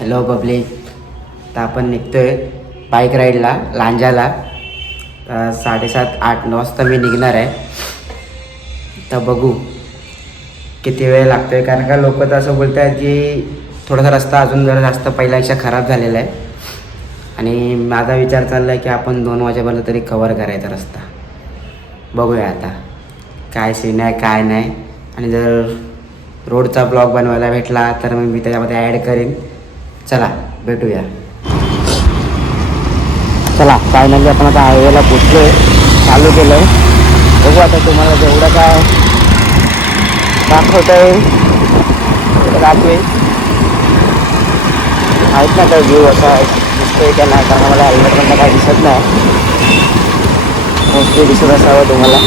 Hello public. तर आपण निघतोय बाईक राईडला लांजाला. 7:30-8 वाजता मी निघणार आहे. तर बघू किती वेळ लागतो आहे, कारण का लोक तर असं बोलत आहेत की थोडासा रस्ता अजून जरा जास्त पहिल्यापेक्षा खराब झालेला आहे. आणि माझा विचार चालला आहे की आपण 2 वाजेपर्यंत तरी कवर करायचा रस्ता. बघूया आता काय सीन आहे काय नाही. आणि जर रोडचा ब्लॉग बनवायला भेटला तर मग मी त्याच्यामध्ये ॲड करीन. चला भेटूया. चला फायनली आपण आता हायवेला पोचलो आहे, चालू केलं आहे. बघू आता तुम्हाला जेवढं काय दाखवतं आहे दाखवेल. माहीत ना काय व्ह्यू असा दिसतोय का नाही, कारण मला हेल्मेटमधलं काय दिसत नाही. मोस्टली दिसत असावं तुम्हाला.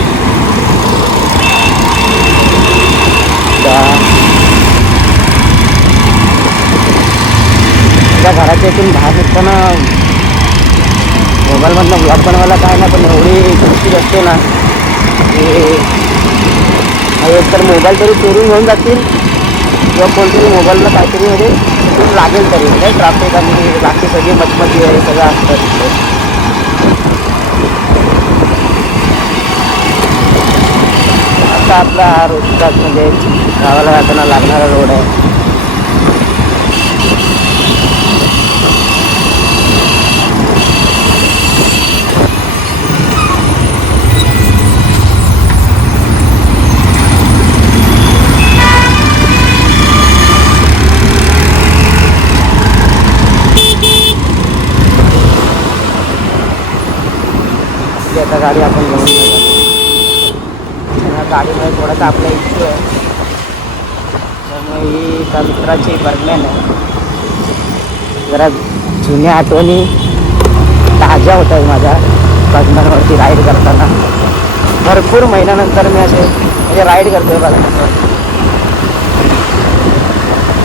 त्या घराच्या इथून बाहेर निघताना मोबाईलमधनं ब्लॉग बनवायला काय ना, पण एवढी गोष्टी असते ना की एकतर मोबाईल तरी चोरून घेऊन जातील किंवा कोणतरी मोबाईलला काहीतरी म्हणजे लागेल तरी, म्हणजे ट्रॅफिक आणि बाकी सगळी मचमची आहे सगळं असतं तिथे. आता आपला हा रोजचाच म्हणजे गावाला जाताना लागणारा रोड आहे. आता गाडी आपण घेऊन या गाडीमध्ये थोडासा आपला इश्यू आहे, त्यामुळे ही एका मित्राची बर्गमॅन आहे. जरा जुन्या आठवणी ताज्या होत आहेत माझ्या बर्गमॅनवरती राईड करताना. भरपूर महिन्यानंतर मी असे म्हणजे राईड करतोय बर्गमॅनवर.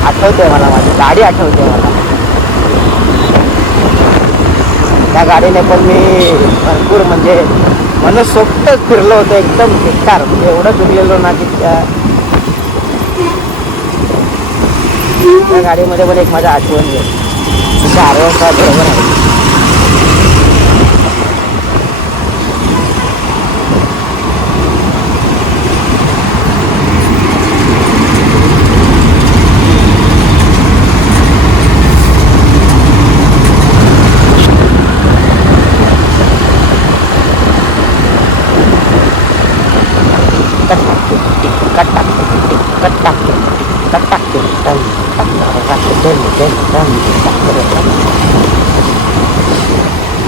आठवते मला, माझी गाडी आठवते मला. त्या गाडीने पण मी भरपूर म्हणजे मनसोक्तच फिरलो होतो, एकदम बेकार. म्हणजे एवढं फिरलेलो ना की त्या गाडीमध्ये पण एक माझ्या आठवण आहे. 4 वाजता बरोबर आहे.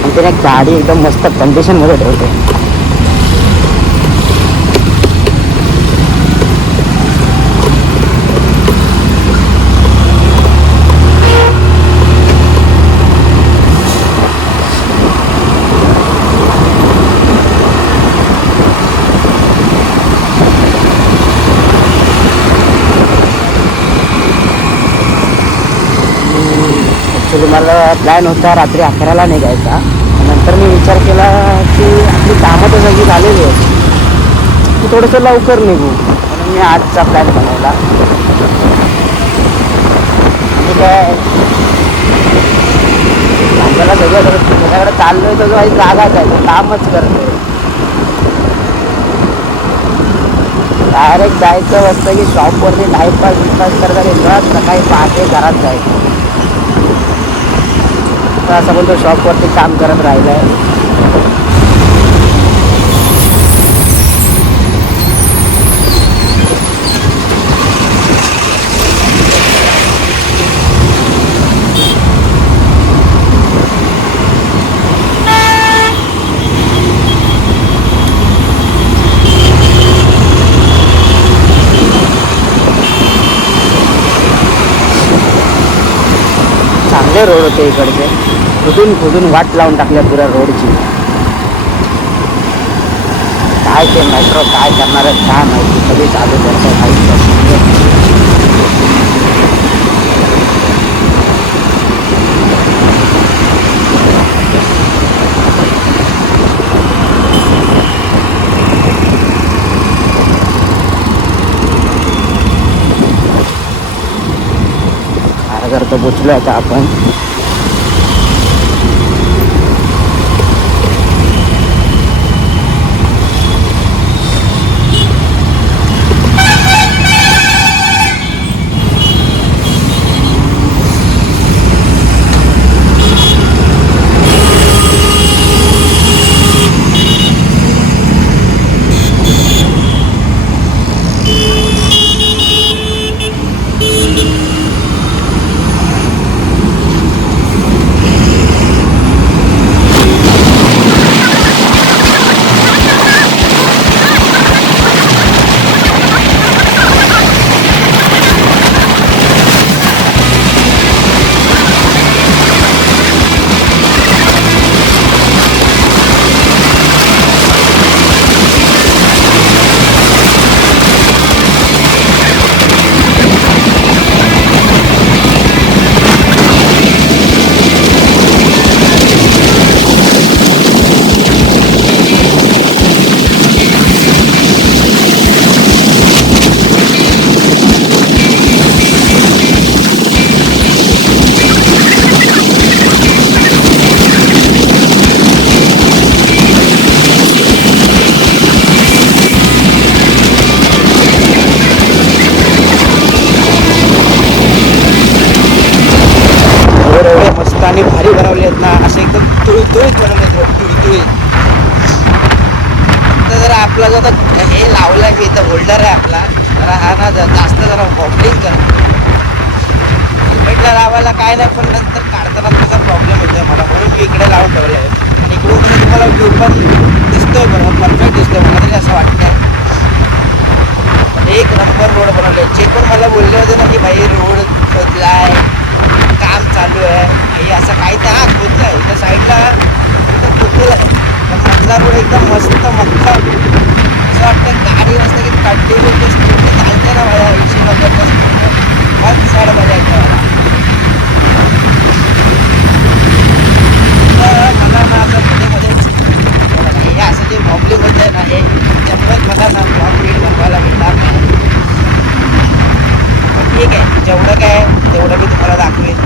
आणि त्याने गाडी एकदम मस्त कंडिशनमध्ये ठेवते. ॲक्च्युली मला प्लॅन होता रात्री 11ला निघायचा. नंतर मी विचार केला की आपली कामं तर सगळी झालेली आहेत की थोडंसं लवकर निघू, म्हणून मी आजचा प्लॅन बनवला. आणि काय आपल्याला सगळं त्याच्याकडे चाललो आहे तर जो काही जागाच आहे तो कामच करतो. डायरेक्ट जायचं असतं की शॉपवरती टाईमपास करता घेतला, सकाळी पहाटे घरात जायचं. असं पण तो शॉपवरती काम करत राहिला आहे. चांगले रोड होते इकडचे, खुदून वाट लावून टाकल्या पुऱ्या रोडची. काय ते मेट्रो काय करणार आहे काय माहिती, कधी चालू करतं काही. करतो पोचलो आता आपण. आणि भारी बनवले आहेत ना, असे एकदम तुळीत बनवले आहेत, तुळीत. तर जरा आपला जो आता हे लावलं आहे मी इथं होल्डर आहे आपला, जरा हा ना जास्त जरा वॉबलिंग करतो. हेल्मेटला लावायला काय नाही, पण नंतर काढताना त्याचा प्रॉब्लेम होतो मला, म्हणून मी इकडे लावून ठेवलं आहे. आणि इकडून तुम्हाला व्ह्यू पण दिसतोय, बरोबर परफेक्ट दिसतोय मला तरी असं वाटतंय. एक नंबर रोड बनवले. जे पण मला बोलले होते ना की भाई रोड खोदलाय, काम चालू आहे, भाई असं काही तर हा खोदलाय त्या साईडला खोदलेलं आहे, पण मधला रोड एकदम मस्त मोठा, असं वाटतं गाडी नसतं की कंटिन्यू ते स्पीडने चालते ना माझ्या 190 मस्त साईड मजा येते मला ना असं मध्येच हे असं जे प्रॉब्लेम होत आहे ना, हे त्यामुळेच मला ना ब्लॉग रीड बनवायला मिळणार नाही. पण ठीक आहे, जेवढं काय तेवढं मी तुम्हाला दाखवेन.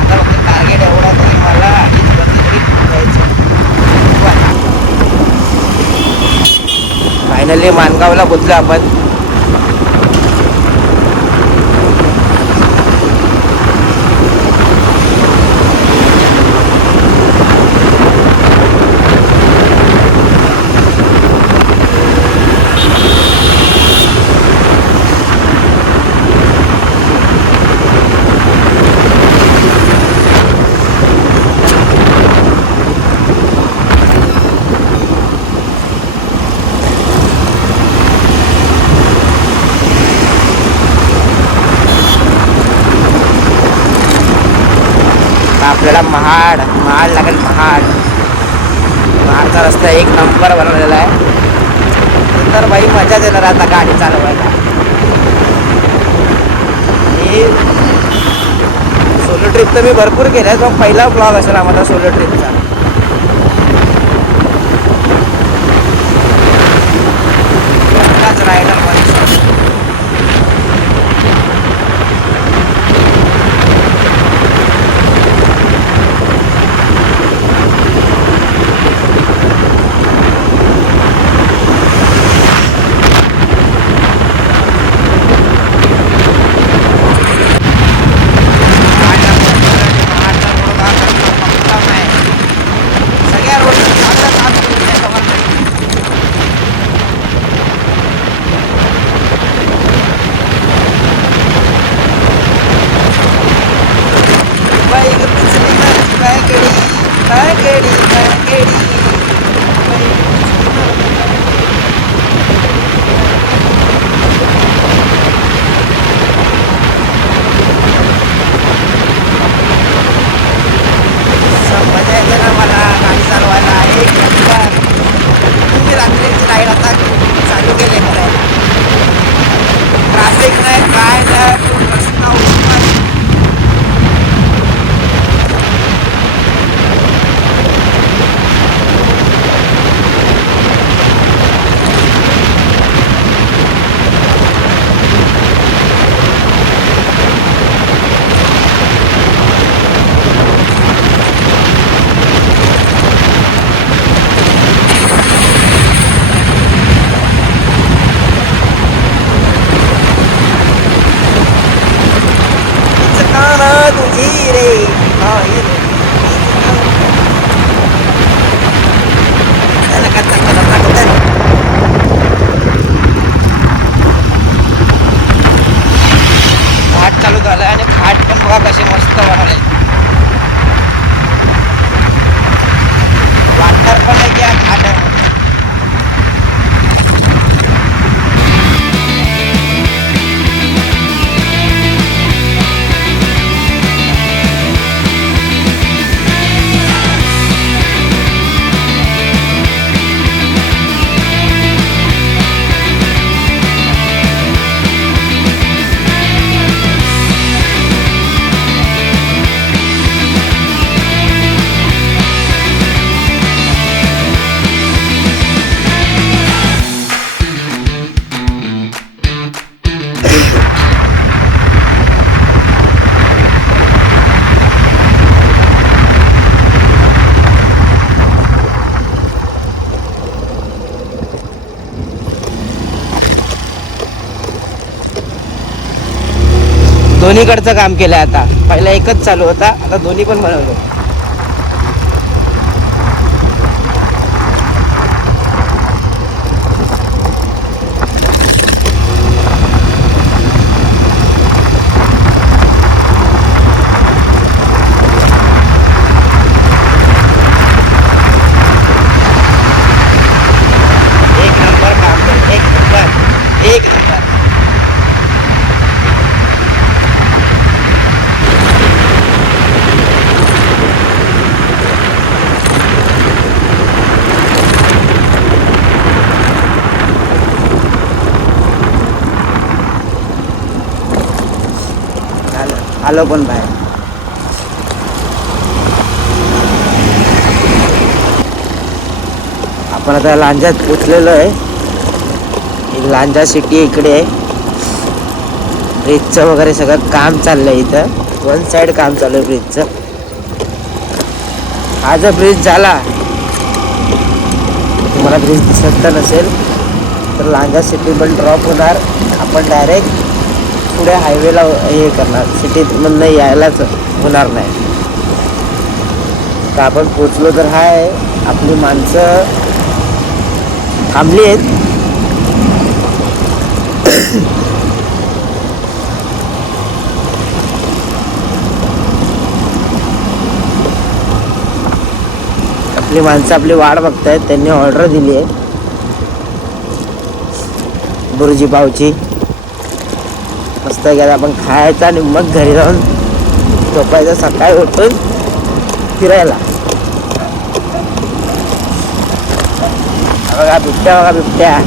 आता फक्त टार्गेट एवढा तरी मला अडीचपर्यंत तरी द्यायचं. फायनली माणगावला पोचलो आपण. आपल्याला महाड लागेल. महाडचा रस्ता एक नंबर बनवलेला आहे. तर बाई मजा देणार आता गाडी चालवायला. हे सोलो ट्रिप तर मी भरपूर केल्या, पण पहिला ब्लॉग असेल आम्हाला सोलो ट्रिपचा. रायडर ही रे हा ही रे घाट चालू झालाय आणि घाट पण बघा कसे मस्त बनवले वाटणार पण नाही की हा घाट आहे दोन्हीकडचं काम केलंय आता पहिला एकच चालू होता आता दोन्ही पण बनवलं एक नंबर काम केलं एक नंबर एक नंबर आलो पण बाहेर आपण आता लांजात पोचलेलो आहे लांजा सिटी इकडे आहे ब्रिजचं वगैरे सगळं काम चाललंय इथं वन साइड काम चालू आहे ब्रिजचं हा जर ब्रिज झाला तुम्हाला ब्रिज दिसत तर नसेल तर लांजा सिटी पण ड्रॉप होणार आपण डायरेक्ट पुढे हायवेला हे करणार सिटीत मधनं यायलाच होणार नाही तर आपण पोचलो तर हाय आपली माणसं थांबली आहेत आपली माणसं आपली वाट बघतायत त्यांनी ऑर्डर दिली आहे बुर्जी पावची मस्त गेला आपण खायचं आणि मग घरी जाऊन झोपायचं सकाळी उठून फिरायला बघा बिबट्या बघा बिबट्या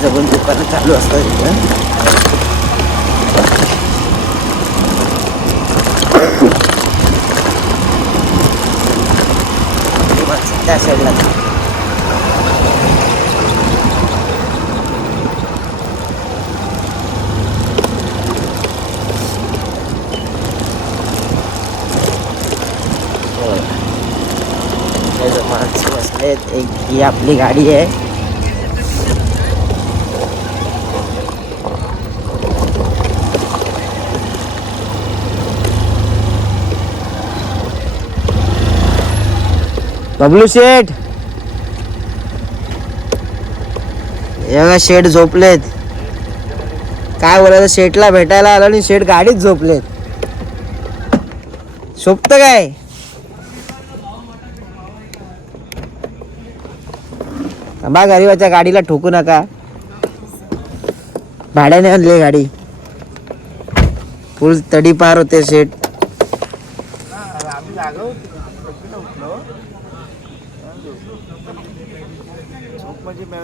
जगून दुकानं चालू असतात इथं त्या साईडला माणसं बसलेत एक ही आपली गाडी आहे बबलू शेठ एवढा शेठ झोपलेत काय बोलायचं शेठला भेटायला आलो आणि शेठ गाडीत झोपलेत झोपत काय बा गरीबाच्या गाडीला ठोकू नका भाड्याने आणली गाडी फुल तडी पार होते शेठ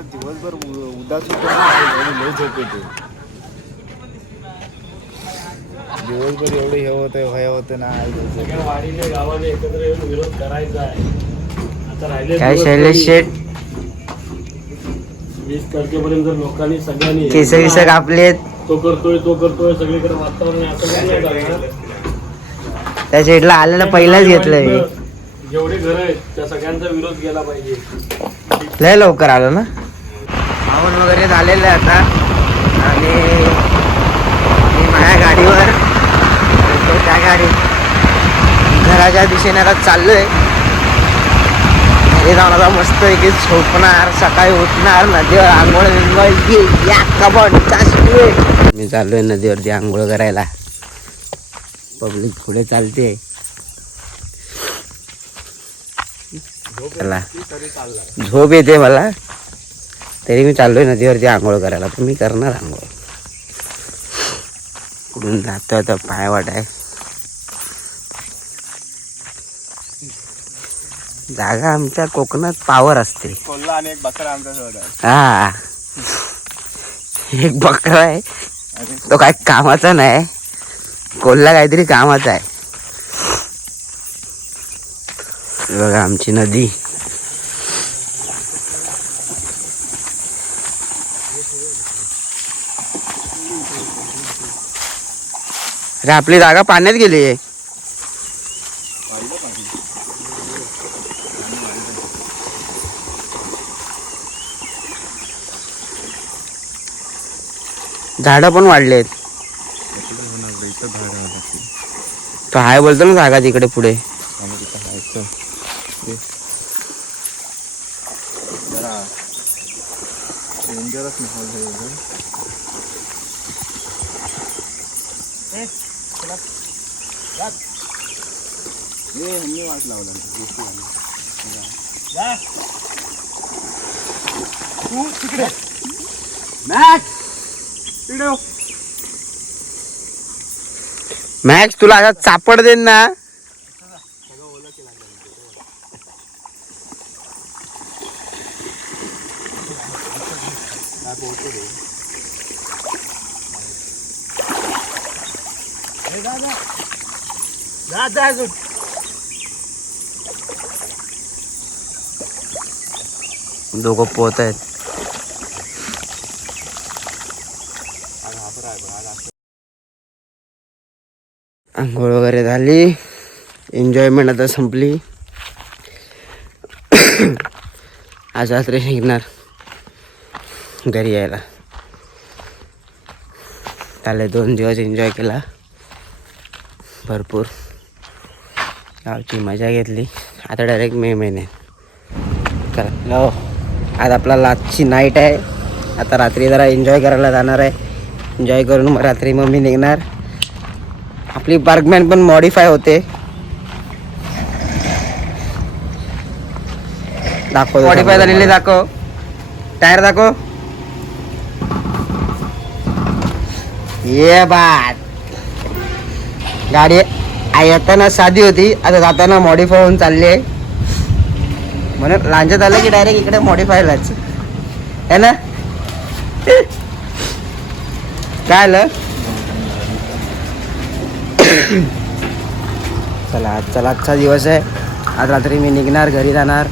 दिवसभर उदास झोप येते दिवसभर एवढं हे होतं भय होतं ना वाडीने गावाने एकत्र येऊन विरोध करायचा आहे आता राहिले काय शैलेश शेठ 20 तारखेपर्यंत जर लोकांनी सगळ्यांनी केस विस कापलेत, तो करतोय सगळीकडे वातावरण आहे, असं नाही करणार. त्या साईडला आलेलं पहिलाच घेतलंय मी. जेवढे घर आहेत त्या सगळ्यांचा विरोध केला पाहिजे. लय लवकर आलो ना. मावण वगैरे झालेलं आहे आता आणि मी माझ्या गाडीवर तो त्या गाडी घराच्या दिशेने आता चाललोय. घरी जाऊन आता मस्त एक झोपणार, सकाळी उठणार, नदीवर आंघोळ बिंघोळ या कबड. मी चाललोय नदीवरती आंघोळ करायला. पब्लिक पुढे चालते. चला, झोप येते मला तरी मी चाललोय नदीवरती आंघोळ करायला. तर मी करणार आंघोळ. कुठून जातोय आता पाय वाट आहे. जागा आमच्या कोकणात पावर असते. आणि एक बकरा आमच्यासोबत आहे. हा, एक बकरा आहे, तो काय कामाचा नाही. कोल्हा काहीतरी कामाचा आहे. बघा आमची नदी. अरे आपली जागा पाण्यात गेली आहे. झाडं पण वाढलेत. तो हाय बोलतो ना जागा तिकडे पुढे. मॅक्स तुला आता चापड देन ना. दोघं पोहत आहेत. आंघोळ वगैरे झाली. एन्जॉयमेंट आता संपली. आज रात्री निघणार घरी यायला. त्याला 2 दिवस एन्जॉय केला भरपूर. गावची मजा घेतली. आता डायरेक्ट मे महिन्यात चला. आज आपला लास्टची नाईट आहे. आता रात्री जरा एन्जॉय करायला जाणार आहे. एन्जॉय करून मग रात्री मग मी निघणार. आपली बर्गमॅन पण मॉडिफाय होते. दाखव, मॉडिफाय झालेली दाखव. टायर दाखव. ये बात. गाडी येताना साधी होती, आता जाताना मॉडिफाय होऊन चालली आहे. म्हणून लांच्यात आलं की डायरेक्ट इकडे मॉडिफायलाच आहे ना. काय आलं. चला आजचा दिवस आहे. आज रात्री मी निघणार, घरी जाणार.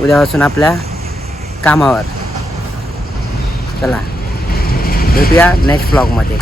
उद्यापासून आपल्या कामावर. चला भेटूया नेक्स्ट ब्लॉगमध्ये.